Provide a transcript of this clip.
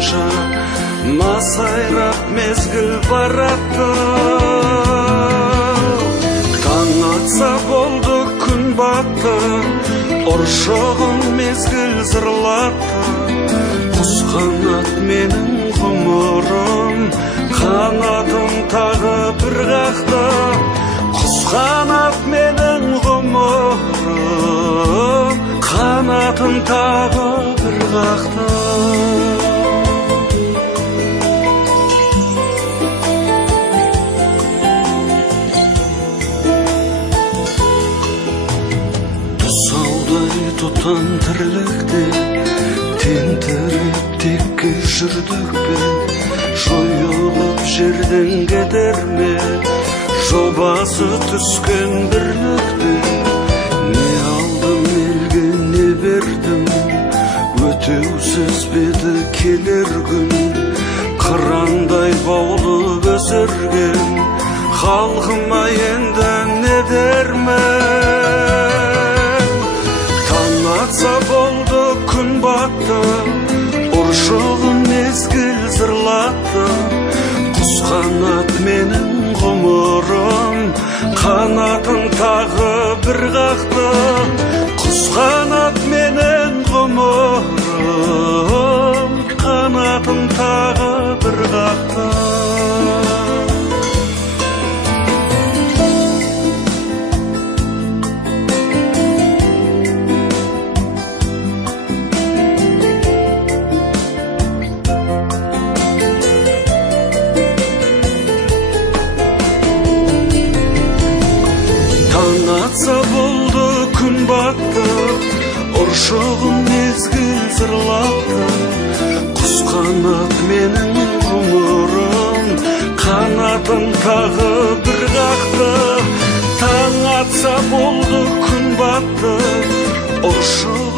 болғанша масайрап мезгіл баратты. Таң атса болды күн батты, ұршығын мезгіл зырлатты. Құс қанат менің ғұмырым, қанатым тағы бір қақты. Құс қанат менің ғұмырым, қанатым тағы бір қақты. Тұсаудай тұтан тірлікте тентіреп текке жүрдік пе? Жойылып жерден кетер ме жобасы түскен бірлікте? Не алдым елге не бердім, өтеусіз беді келер күн. Қырандай баулып өсірген халқыма енді не дермен? Таң атса болды күн батты, ұршығын мезгіл зырлатты. Құс қанат менің ғұмырым, қанатын тағы бір қақты. Құс қанат менің ғұмырым, қанатын тағы бір қақты. Атса болды күн батты, ұршығын мезгіл зырлатты. Құс қанат менің ғұмырым, қанатын тағы бір қақты. Таң атса болды күн батты, ұршығын